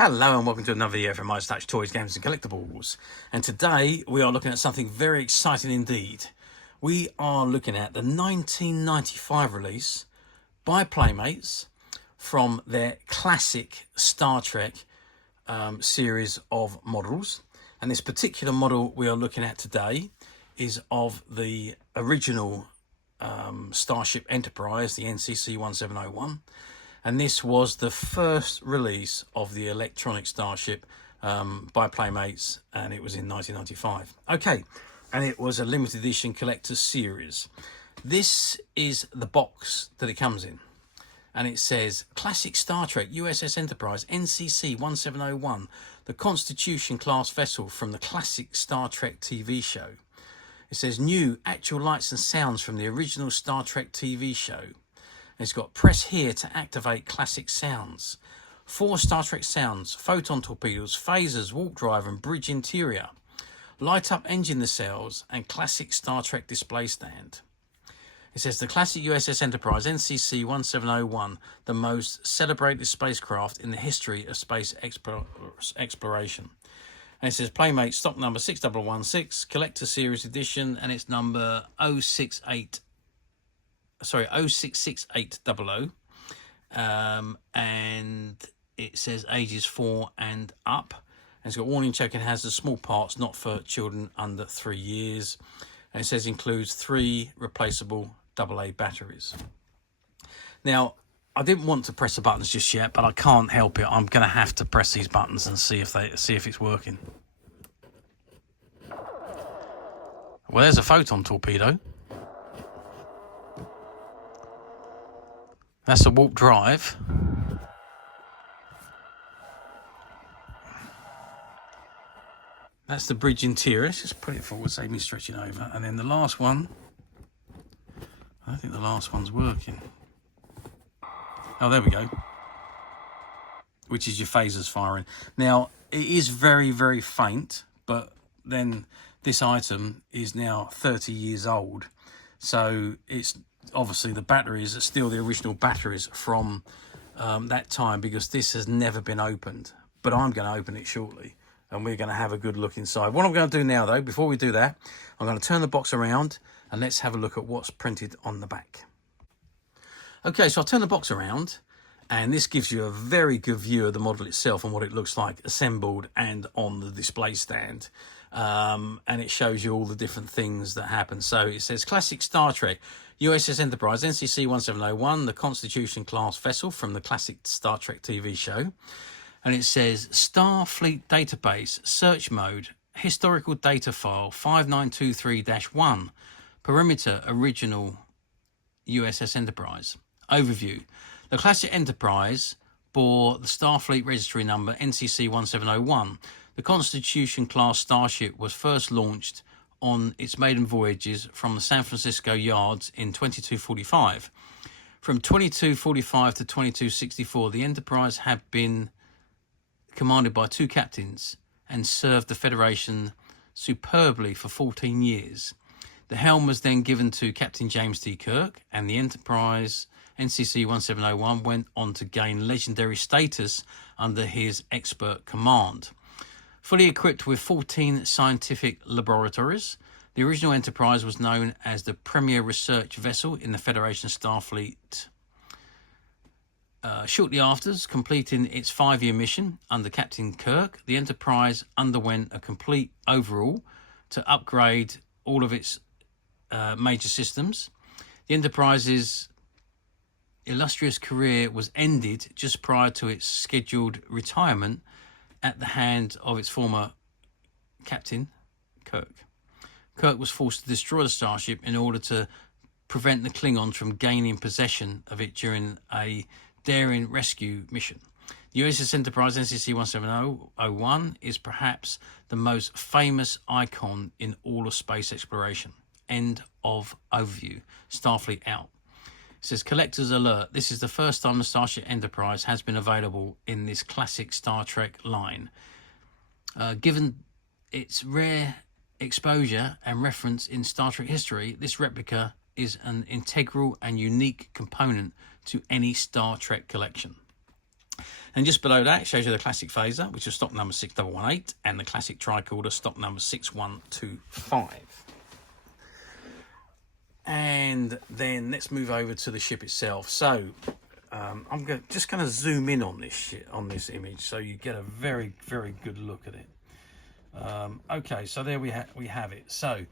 Hello and welcome to another video from My Touch Toys, Games and Collectibles. And today we are looking at something very exciting indeed. We are looking at the 1995 release by Playmates from their classic Star Trek series of models. And this particular model we are looking at today is of the original Starship Enterprise, the NCC-1701. And this was the first release of the electronic Starship by Playmates, and it was in 1995. Okay, and it was a limited edition collector's series. This is the box that it comes in, and it says Classic Star Trek USS Enterprise NCC-1701, the Constitution class vessel from the classic Star Trek TV show. It says new actual lights and sounds from the original Star Trek TV show. It's got press here to activate classic sounds. 4 Star Trek sounds, photon torpedoes, phasers, warp drive and bridge interior. Light up engine nacelles and classic Star Trek display stand. It says the classic USS Enterprise NCC-1701, the most celebrated spacecraft in the history of space exploration. And it says Playmate stock number 6016, collector series edition, and it's number 066800, and it says ages 4 and up, and it's got warning checking hazards, small parts not for children under 3 years, and it says includes 3 replaceable AA batteries. Now I didn't want to press the buttons just yet, but I can't help it. I'm going to have to press these buttons and see if it's working. Well, there's a photon torpedo. That's a warp drive. That's the bridge interior. Let's just put it forward, save me stretching over. And then the last one, I don't think the last one's working. Oh, there we go. Which is your phasers firing. Now, it is very, very faint, but then this item is now 30 years old. So it's obviously the batteries are still the original batteries from that time, because this has never been opened. But I'm going to open it shortly and we're going to have a good look inside. What I'm going to do now though, before we do that, I'm going to turn the box around and let's have a look at what's printed on the back. Okay, so I'll turn the box around and this gives you a very good view of the model itself and what it looks like assembled and on the display stand. And it shows you all the different things that happen. So it says classic Star Trek USS Enterprise NCC-1701, the Constitution class vessel from the classic Star Trek TV show. And it says Starfleet database search mode historical data file 5923-1 perimeter original USS Enterprise. Overview: the classic Enterprise bore the Starfleet registry number NCC-1701. The Constitution class Starship was first launched on its maiden voyages from the San Francisco yards in 2245. From 2245 to 2264, the Enterprise had been commanded by 2 captains and served the Federation superbly for 14 years. The helm was then given to Captain James T. Kirk, and the Enterprise NCC-1701 went on to gain legendary status under his expert command. Fully equipped with 14 scientific laboratories, the original Enterprise was known as the premier research vessel in the Federation Starfleet. Shortly after completing its 5-year mission under Captain Kirk, the Enterprise underwent a complete overhaul to upgrade all of its major systems. The Enterprise's illustrious career was ended just prior to its scheduled retirement at the hand of its former captain, Kirk. Kirk was forced to destroy the Starship in order to prevent the Klingons from gaining possession of it during a daring rescue mission. The USS Enterprise NCC-1701 is perhaps the most famous icon in all of space exploration. End of overview. Starfleet out. It says, collector's alert. This is the first time the Starship Enterprise has been available in this classic Star Trek line. Given its rare exposure and reference in Star Trek history, this replica is an integral and unique component to any Star Trek collection. And just below that shows you the classic phaser, which is stock number 6118, and the classic tricorder, stock number 6125. And then let's move over to the ship itself. So I'm just going to zoom in on this image so you get a very, very good look at it. Okay, so there we have it. So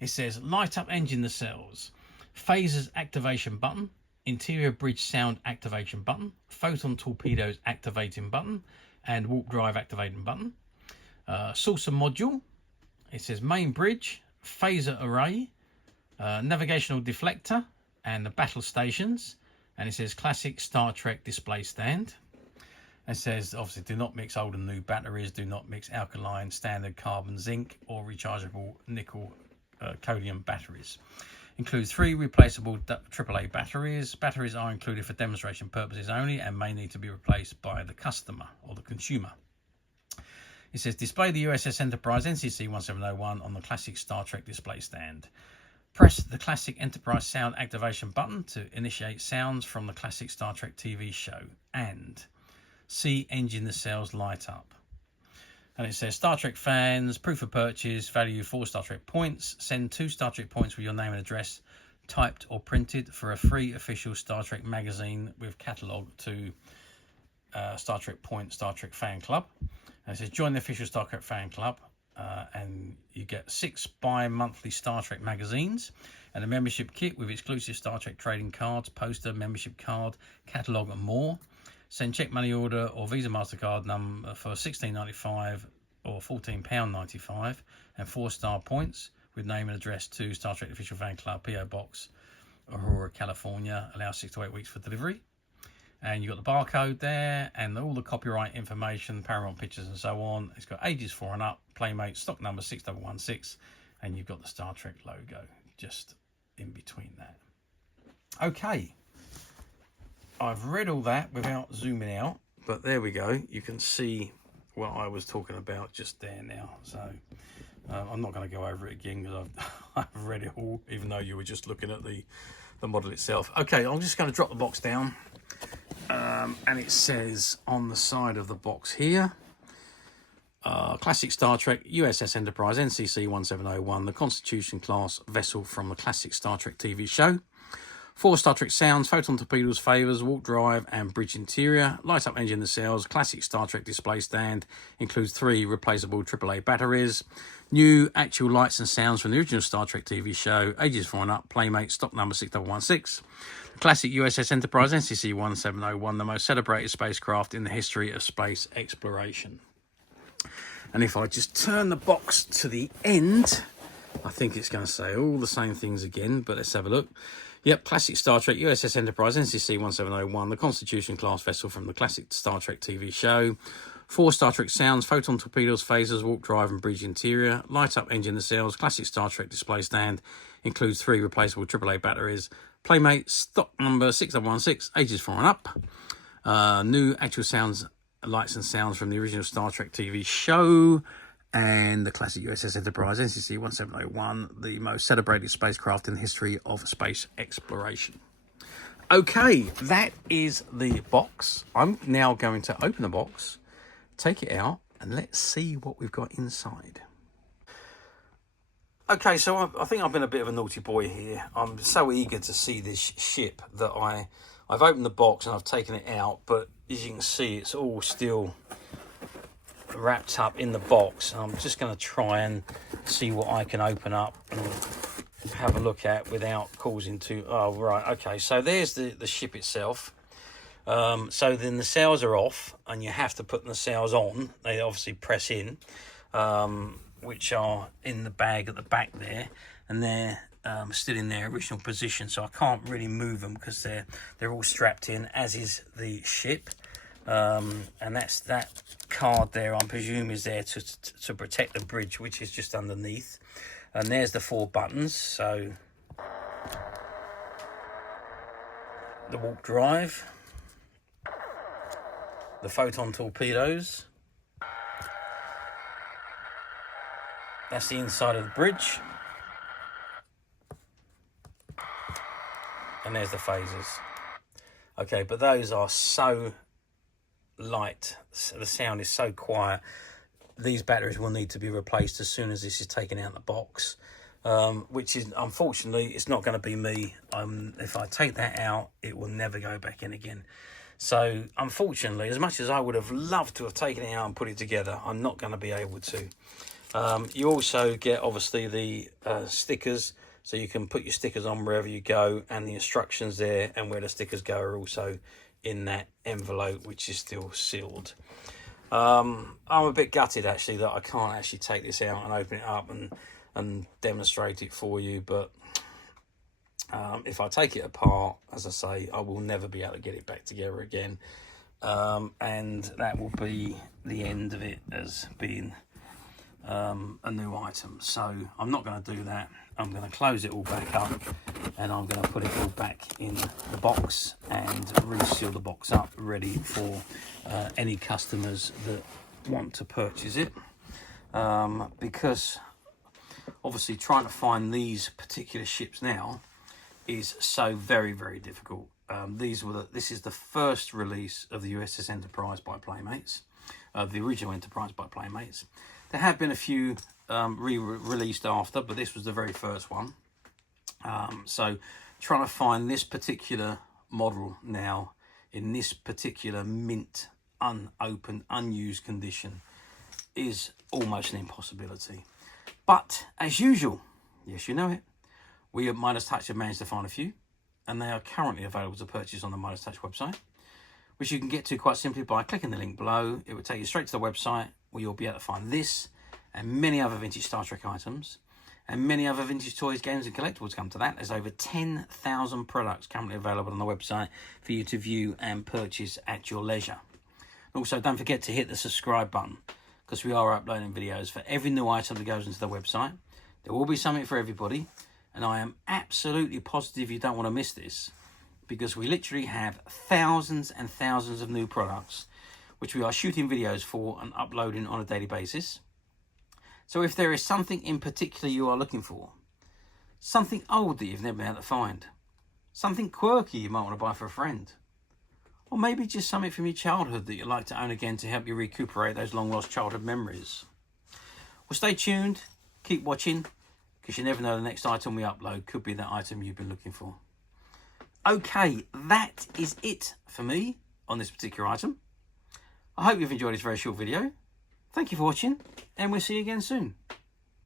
it says light up engine nacelles, phasers activation button, interior bridge sound activation button, Photon torpedoes activating button, and warp drive activating button. Saucer module. It says main bridge, phaser array, navigational deflector, and the battle stations. And it says classic Star Trek display stand. It says obviously do not mix old and new batteries, do not mix alkaline, standard carbon, zinc, or rechargeable nickel cadmium batteries. Includes 3 replaceable AAA batteries. Batteries are included for demonstration purposes only and may need to be replaced by the customer or the consumer. It says display the USS Enterprise NCC-1701 on the classic Star Trek display stand. Press the classic Enterprise sound activation button to initiate sounds from the classic Star Trek TV show, and see engine nacelles light up. And it says Star Trek fans, proof of purchase, value 4 Star Trek points. Send 2 Star Trek points with your name and address, typed or printed, for a free official Star Trek magazine with catalogue to Star Trek Point Star Trek Fan Club. And it says join the official Star Trek Fan Club, and you get 6 bi-monthly Star Trek magazines and a membership kit with exclusive Star Trek trading cards, poster, membership card, catalogue and more. Send check money order or Visa MasterCard number for $16.95 or £14.95 and 4-star points with name and address to Star Trek Official Fan Club, PO Box, Aurora, California. Allow 6 to 8 weeks for delivery. And you've got the barcode there and all the copyright information, Paramount Pictures and so on. It's got ages 4 and up, Playmates, stock number 6116, and you've got the Star Trek logo just in between that. Okay. I've read all that without zooming out, but there we go. You can see what I was talking about just there now. So I'm not going to go over it again because I've read it all, even though you were just looking at the model itself. Okay, I'm just going to drop the box down. And it says on the side of the box here, classic Star Trek USS Enterprise NCC-1701, the Constitution class vessel from the classic Star Trek TV show. 4 Star Trek sounds, Photon torpedoes, favors, warp drive, and bridge interior. Light up engine nacelles, classic Star Trek display stand. Includes 3 replaceable AAA batteries. New actual lights and sounds from the original Star Trek TV show. Ages 4 and up, Playmates, stock number 6116. Classic USS Enterprise NCC-1701, the most celebrated spacecraft in the history of space exploration. And if I just turn the box to the end, I think it's going to say all the same things again, but let's have a look. Yep, classic Star Trek USS Enterprise NCC-1701, the Constitution class vessel from the classic Star Trek TV show. 4 Star Trek sounds, Photon torpedoes, phasers, warp drive and bridge interior. Light up engine nacelles, classic Star Trek display stand. Includes 3 replaceable AAA batteries. Playmate, stock number 6116, ages 4 and up. New actual sounds, lights and sounds from the original Star Trek TV show. And the classic USS Enterprise NCC-1701, the most celebrated spacecraft in the history of space exploration. Okay, that is the box. I'm now going to open the box, take it out, and let's see what we've got inside. Okay, so I think I've been a bit of a naughty boy here. I'm so eager to see this ship that I've opened the box and I've taken it out, but as you can see, it's all still wrapped up in the box. I'm just going to try and see what I can open up and have a look at without causing too... Oh, right, okay, so there's the ship itself. So then the nacelles are off, and you have to put the nacelles on. They obviously press in, which are in the bag at the back there, and they're still in their original position, so I can't really move them because they're all strapped in, as is the ship. And that's that card there, I presume, is there to protect the bridge, which is just underneath. And there's the 4 buttons. So the warp drive, the Photon torpedoes, that's the inside of the bridge, and there's the phasers. Okay, but those are so light. The sound is so quiet. These batteries will need to be replaced as soon as this is taken out of the box, which is, unfortunately, it's not going to be me. If I take that out, it will never go back in again. So unfortunately, as much as I would have loved to have taken it out and put it together, I'm not going to be able to. You also get obviously the stickers, so you can put your stickers on wherever you go, and the instructions there and where the stickers go are also in that envelope, which is still sealed. I'm a bit gutted actually that I can't actually take this out and open it up and demonstrate it for you, but if I take it apart, as I say, I will never be able to get it back together again, and that will be the end of it as being a new item. So I'm not going to do that. I'm going to close it all back up, and I'm going to put it all back in the box and reseal the box up, ready for any customers that want to purchase it, because obviously trying to find these particular ships now is so very, very difficult. This is the first release of the USS Enterprise by Playmates, the original Enterprise by Playmates. There have been a few re-released after, but this was the very first one. So trying to find this particular model now in this particular mint, unopened, unused condition is almost an impossibility. But as usual, yes, you know it, we at Midas Touch have managed to find a few, and they are currently available to purchase on the Midas Touch website, which you can get to quite simply by clicking the link below. It will take you straight to the website, where you'll be able to find this and many other vintage Star Trek items, and many other vintage toys, games and collectibles. Come to that. There's over 10,000 products currently available on the website for you to view and purchase at your leisure. Also, don't forget to hit the subscribe button, because we are uploading videos for every new item that goes into the website. There will be something for everybody, and I am absolutely positive you don't want to miss this, because we literally have thousands and thousands of new products which we are shooting videos for and uploading on a daily basis. So if there is something in particular you are looking for, something old that you've never been able to find, something quirky you might want to buy for a friend, or maybe just something from your childhood that you'd like to own again to help you recuperate those long lost childhood memories, well, stay tuned, keep watching, because you never know, the next item we upload could be that item you've been looking for. Okay, that is it for me on this particular item. I hope you've enjoyed this very short video. Thank you for watching, and we'll see you again soon.